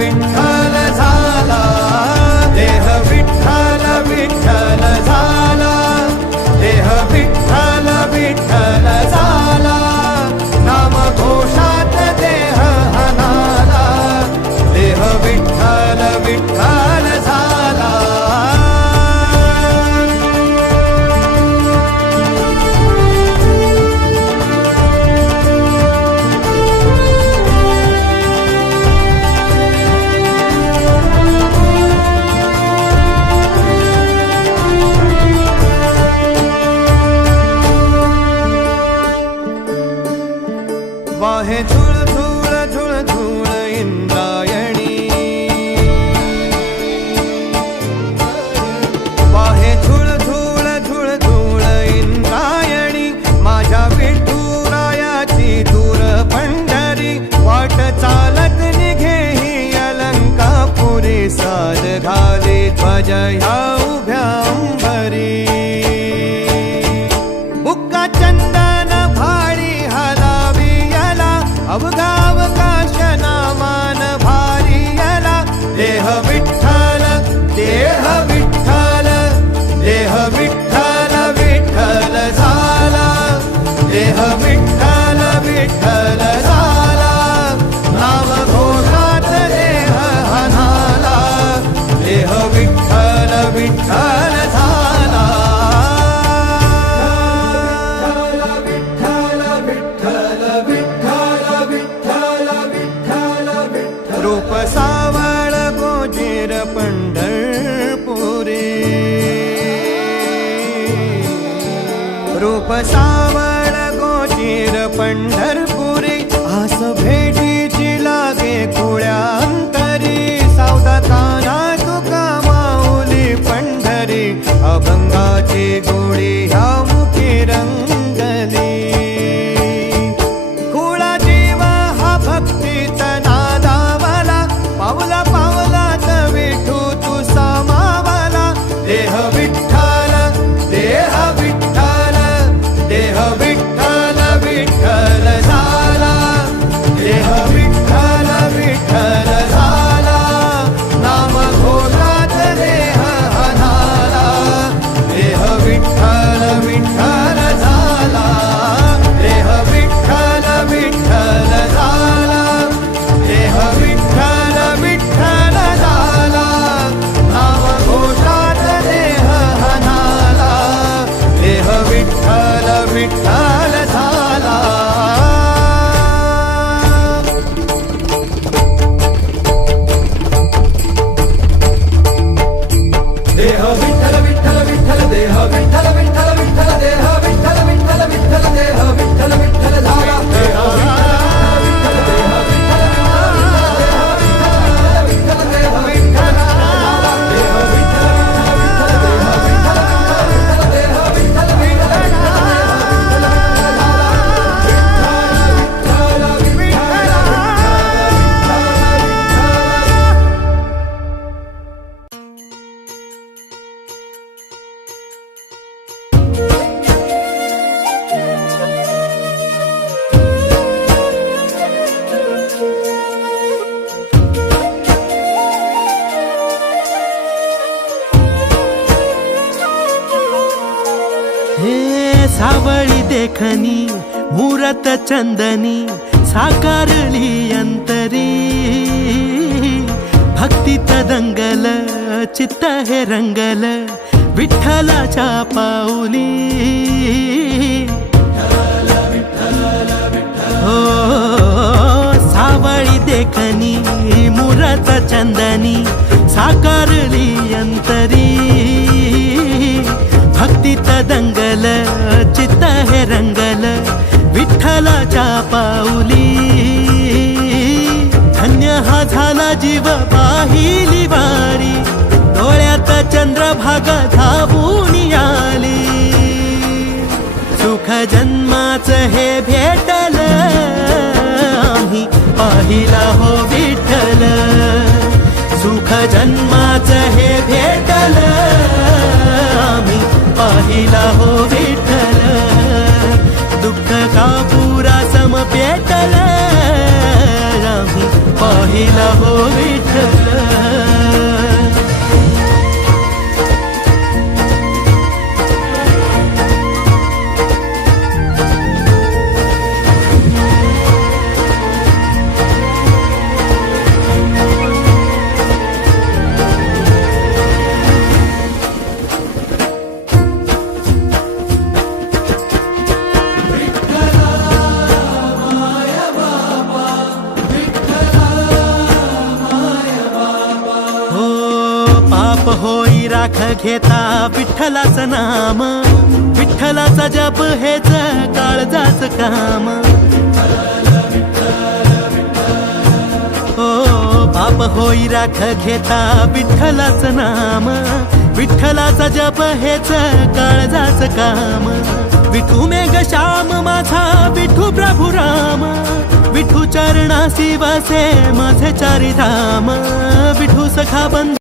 विठ्ठल झाला, देह विठ्ठल विठ्ठल झाला, देह विठ्ठल विठ्ठल झाला, नाम घोषात देह हनाला, देह विठ्ठल विठ्ठल झाला. वाहे झुळ झुळ झुळ झुळ इंद्रायणी, वाहे झुळ झुळ झुळ झुळ इंद्रायणी, माझ्या विठुरायाची दूर पंढरी, वाट चालत निघे ही अलंकापुरी, साद घाले ध्वज ह्या उभ्या अंबरी, बुक्का चंदन भाळी हलावी याला, अवघा अवकाश नामान भारी याला, देह विठ्ठल देह विठ्ठल, देह विठ्ठल विठ्ठल झाला, देह विठ्ठल विठ्ठल झाला, नाम घोषात देह हनाला, देह विठ्ठल विठ्ठल झाला. रूप सावळ गोजीर पंढरपुरी, रूप सावळ गोजीर पंढरपुरी, आस भेटीची लागे खुळ्या अंतरी, सावधा काना तुका माऊली पंढरी, अभंगाची गोळी ह्या मुखी रंगली, खुळा जीव हा भक्तीचा नादावाला, पावला पावलात विठू तू सामावाला, देह विठ्ठल देह विठ्ठल, देह विठ्ठल विठ्ठल झाला, देह विठ्ठल विठ्ठल झाला, नाम घोषात देह हनाला, देह विठ्ठल विठ्ठल झाला, देह विठ्ठल विठ्ठल झाला, देह विठ्ठल विठ्ठल झाला, नाम घोषात देह हनाला, देह विठ्ठल विठ्ठल झाला. देह विठ्ठल विठ्ठल विठ्ठल, देह विठ्ठल विठ्ठल विठ्ठल, देह विठ्ठल विठ्ठल विठ्ठल, देह विठ्ठल विठ्ठल झाला, देह विठ्ठल देह विठ्ठल विठ्ठल, देह विठ्ठल झाला, देह विठ्ठल देह विठ्ठल विठ्ठल, हे सावळी देखनी मुरत चंदनी, साकारली अंतरी, भक्तीत दंगल चित्त हे रंगल, विठ्ठलाच्या पाऊली, हो सावळी देखनी मुरत चंदनी, साकारली अंतरी, भक्तीत दंगल चित्त हे रंगल, विठ्ठलाच्या पाऊली, धन्य हा झाला जीव पाहिली वारी, डोळ्यात चंद्रभागा धावून आली, सुख जन्माचं हे भेटल, आम्ही पाहिला हो विठ्ठल, सुख जन्माचं हे भेटल, आम्ही पाहिला हो विठ्ठल, दुःख का पुरा सम पेटल, आम्ही पाहिला हो विठ्ठल. हो पाप होई राख घेता विठ्ठलाचं नाम, विठ्ठलाचा जप हेच काळजाच काम. हो पाप होई राख घेता विठ्ठलाचं नाम, विठ्ठलाचा जप हेच काळजाच काम. विठू मेघ श्याम माझा विठू प्रभू राम, विठू चरणासी वसे माझे चारी धाम. विठू सखा बंधू